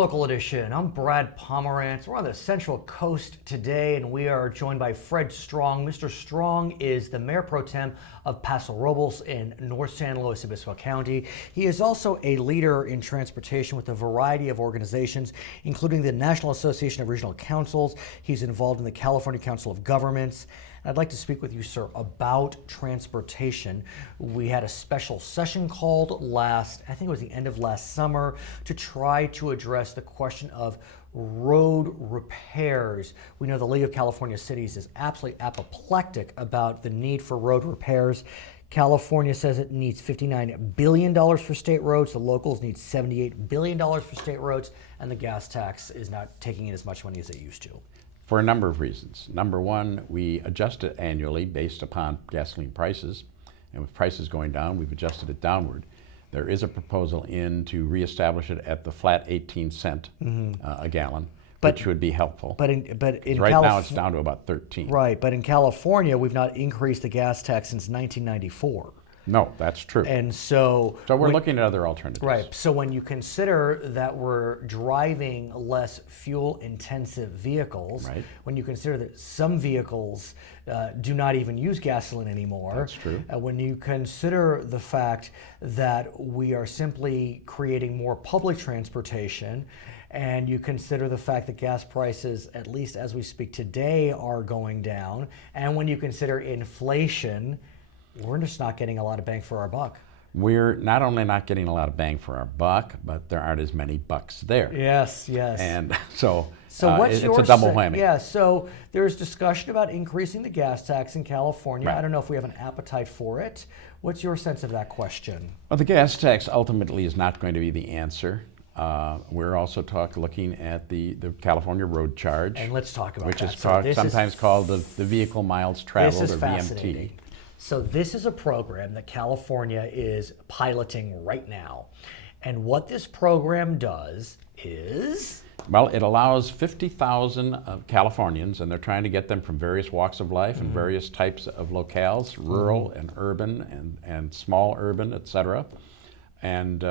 Local Edition. I'm Brad Pomerance. We're on the Central Coast today, and we are joined by Fred Strong. Mr. Strong is the Mayor Pro Tem of Paso Robles in North San Luis Obispo County. He is also a leader in transportation with a variety of organizations, including the National Association of Regional Councils. He's involved in the California Council of Governments. I'd like to speak with you, sir, about transportation. We had a special session called I think it was the end of last summer, to try to address the question of road repairs. We know the League of California Cities is absolutely apoplectic about the need for road repairs. California says it needs $59 billion for state roads. The locals need $78 billion for state roads, and the gas tax is not taking in as much money as it used to. For a number of reasons. Number one, we adjust it annually based upon gasoline prices, and with prices going down, we've adjusted it downward. There is a proposal to reestablish it at the flat 18 cent a gallon, which would be helpful. But right now it's down to about 13. Right, but in California, we've not increased the gas tax since 1994. No, that's true. And so we're looking at other alternatives. Right. So when you consider that we're driving less fuel-intensive vehicles, right, when you consider that some vehicles do not even use gasoline anymore, that's true. When you consider the fact that we are simply creating more public transportation, and you consider the fact that gas prices, at least as we speak today, are going down, and when you consider inflation, we're just not getting a lot of bang for our buck. We're not only not getting a lot of bang for our buck, but there aren't as many bucks there. Yes, yes. And so it's a double whammy. Yeah, so there's discussion about increasing the gas tax in California. Right. I don't know if we have an appetite for it. What's your sense of that question? Well, the gas tax ultimately is not going to be the answer. We're also looking at the California road charge. And let's talk about which that. is sometimes called the vehicle miles traveled, this is or fascinating. VMT. So this is a program that California is piloting right now. And what this program does is... Well, it allows 50,000 Californians, and they're trying to get them from various walks of life and various types of locales, rural and urban and small urban, et cetera, and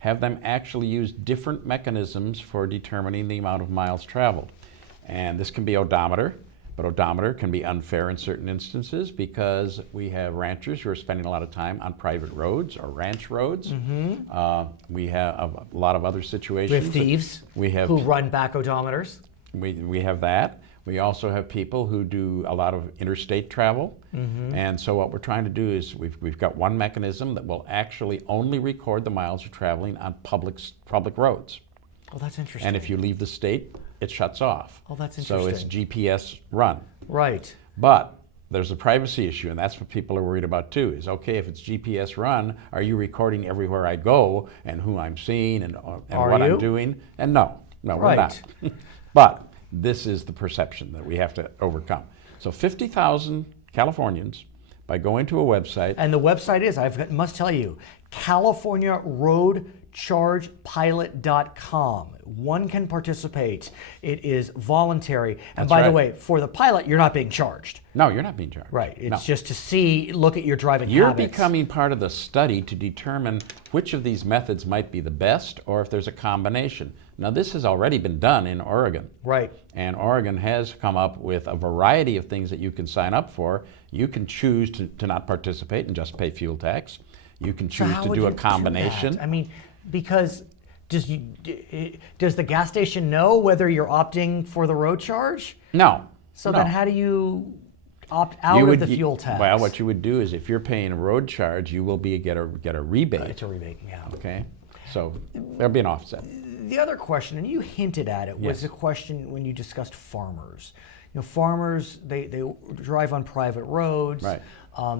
have them actually use different mechanisms for determining the amount of miles traveled. And this can be odometer. But odometer can be unfair in certain instances because we have ranchers who are spending a lot of time on private roads or ranch roads. We have a lot of other situations. We have thieves who run back odometers. We have that. We also have people who do a lot of interstate travel. And so what we're trying to do is we've got one mechanism that will actually only record the miles you're traveling on public roads. Oh, that's interesting. And if you leave the state, it shuts off. Oh, that's So interesting. it's GPS run. Right. But there's a privacy issue, and that's what people are worried about too, is okay, if it's GPS run, are you recording everywhere I go and who I'm seeing and what I'm doing? And no, we're not. But this is the perception that we have to overcome. So 50,000 Californians, by going to a website. And the website is, must tell you, CaliforniaRoadChargePilot.com. One can participate. It is voluntary. And by the way, for the pilot, you're not being charged. No, you're not being charged. Right. It's just to look at your driving You're habits. becoming part of the study to determine which of these methods might be the best or if there's a combination. Now, this has already been done in Oregon. Right. And Oregon has come up with a variety of things that you can sign up for. You can choose to not participate and just pay fuel tax. You can choose to do a combination. I mean, because does the gas station know whether you're opting for the road charge? No. So then how do you opt out of the fuel tax? Well, what you would do is if you're paying a road charge, you will get a rebate. It's a rebate, yeah. Okay. So there'll be an offset. The other question, and you hinted at it, was the question when you discussed farmers. You know, farmers, they drive on private roads. Right.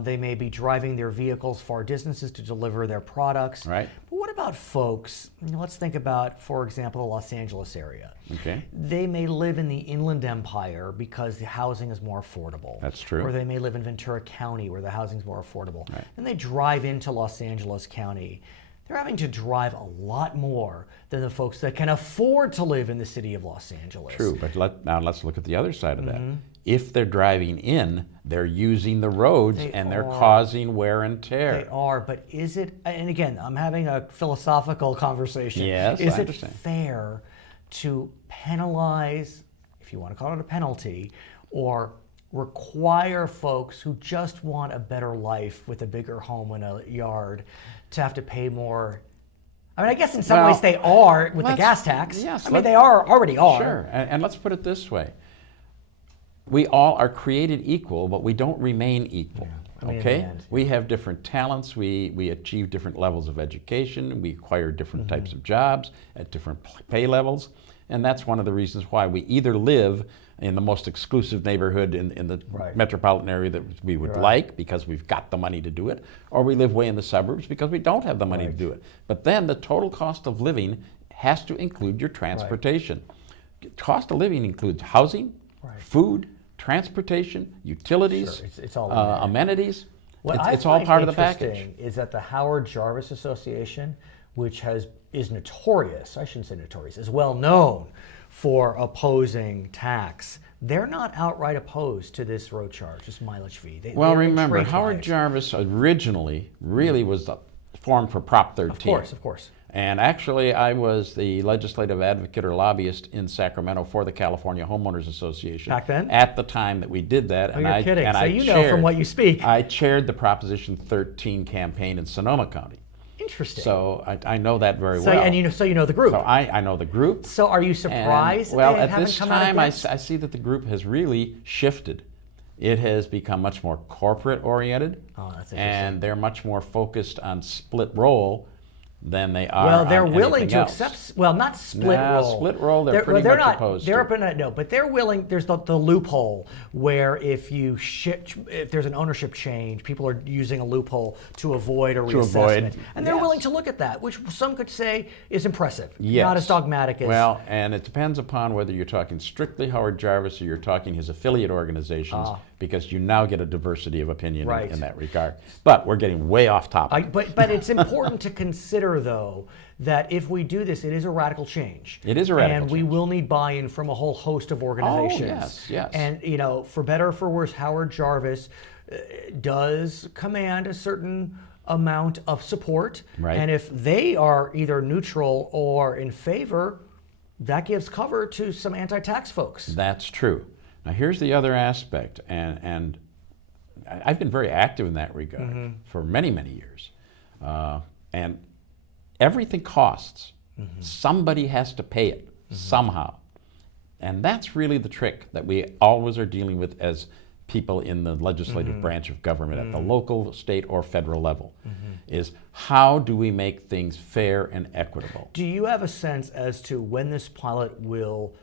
They may be driving their vehicles far distances to deliver their products. Right. But what about folks, let's think about, for example, the Los Angeles area. Okay. They may live in the Inland Empire because the housing is more affordable. That's true. Or they may live in Ventura County where the housing is more affordable. Right. Then they drive into Los Angeles County. They're having to drive a lot more than the folks that can afford to live in the city of Los Angeles. True, but now let's look at the other side of that. If they're driving in, they're using the roads and they're causing wear and tear. They are, but is it, and again, I'm having a philosophical conversation. Yes, is I it understand. fair to penalize, if you want to call it a penalty, or require folks who just want a better life with a bigger home and a yard to have to pay more? I mean, I guess in some ways they are with the gas tax. Yes, I mean, they already are. Sure, and let's put it this way. We all are created equal, but we don't remain equal. I mean, okay? in the end, We have different talents, we achieve different levels of education, we acquire different types of jobs at different pay levels, and that's one of the reasons why we either live in the most exclusive neighborhood in the metropolitan area that we would like because we've got the money to do it, or we live way in the suburbs because we don't have the money to do it. But then the total cost of living has to include your transportation. Cost of living includes housing, food, transportation, utilities, it's all amenities. What it's all part of the package. Is that the Howard Jarvis Association, which is notorious, I shouldn't say notorious, is well known for opposing tax. They're not outright opposed to this road charge, this mileage fee. Well, remember, Howard Jarvis originally really was formed for Prop 13. Of course. And actually, I was the legislative advocate or lobbyist in Sacramento for the California Homeowners Association. Back then? At the time that we did that. Oh, you're kidding. So you know from what you speak. I chaired the Proposition 13 campaign in Sonoma County. Interesting. So I know that very well. And you know the group. So I know the group. So are you surprised and, that well, they at haven't this come out time, against? I see that the group has really shifted. It has become much more corporate oriented. Oh, that's interesting. And they're much more focused on split roll than they are. Well, they're on willing to else. accept. Well, not split roll. Split roll. They're pretty much not, opposed. They're to. No, but they're willing. There's the loophole where if there's an ownership change, people are using a loophole to avoid a reassessment, and they're willing to look at that, which some could say is impressive. Yes. Not as dogmatic as. Well, and it depends upon whether you're talking strictly Howard Jarvis or you're talking his affiliate organizations, because you now get a diversity of opinion in that regard. But we're getting way off topic. But it's important to consider, though, that if we do this, it is a radical change. It is a radical change. And we will need buy-in from a whole host of organizations. Oh, yes. And, for better or for worse, Howard Jarvis does command a certain amount of support. Right. And if they are either neutral or in favor, that gives cover to some anti-tax folks. That's true. Now, here's the other aspect, and I've been very active in that regard for many, many years. And everything costs. Somebody has to pay it somehow. And that's really the trick that we always are dealing with as people in the legislative branch of government at the local, state, or federal level, is how do we make things fair and equitable? Do you have a sense as to when this pilot will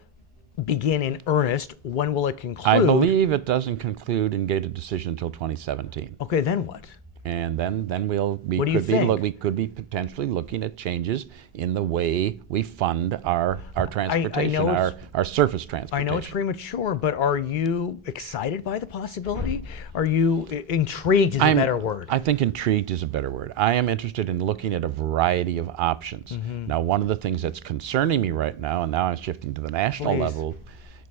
begin in earnest? When will it conclude? I believe it doesn't conclude and get a decision until 2017. Okay, then what? And then we could be potentially looking at changes in the way we fund our transportation, our surface transportation. I know it's premature, but are you excited by the possibility? Are you intrigued is a better word? I think intrigued is a better word. I am interested in looking at a variety of options. Now, one of the things that's concerning me right now, and now I'm shifting to the national level,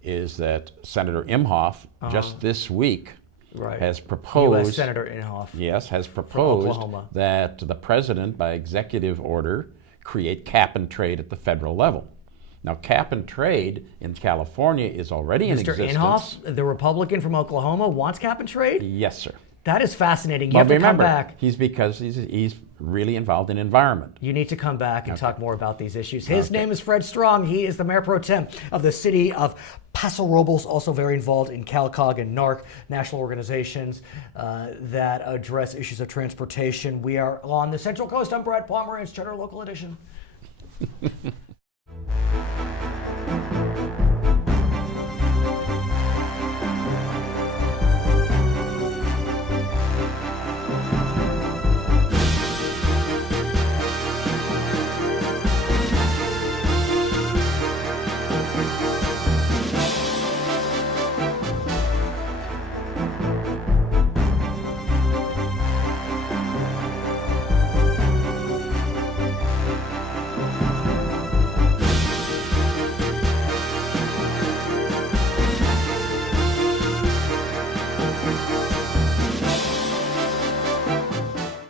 is that Senator Imhoff just this week has proposed, U.S. Senator Inhofe. Yes, has proposed that the president, by executive order, create cap and trade at the federal level. Now, cap and trade in California is already in existence. Mr. Inhofe, the Republican from Oklahoma, wants cap and trade? Yes, sir. That is fascinating. You have to come back. He's really involved in environment. You need to come back and talk more about these issues. His name is Fred Strong. He is the mayor pro tem of the city of Paso Robles, also very involved in CalCog and NARC, national organizations that address issues of transportation. We are on the Central Coast. I'm Brad Pomerance, Cheddar Local Edition.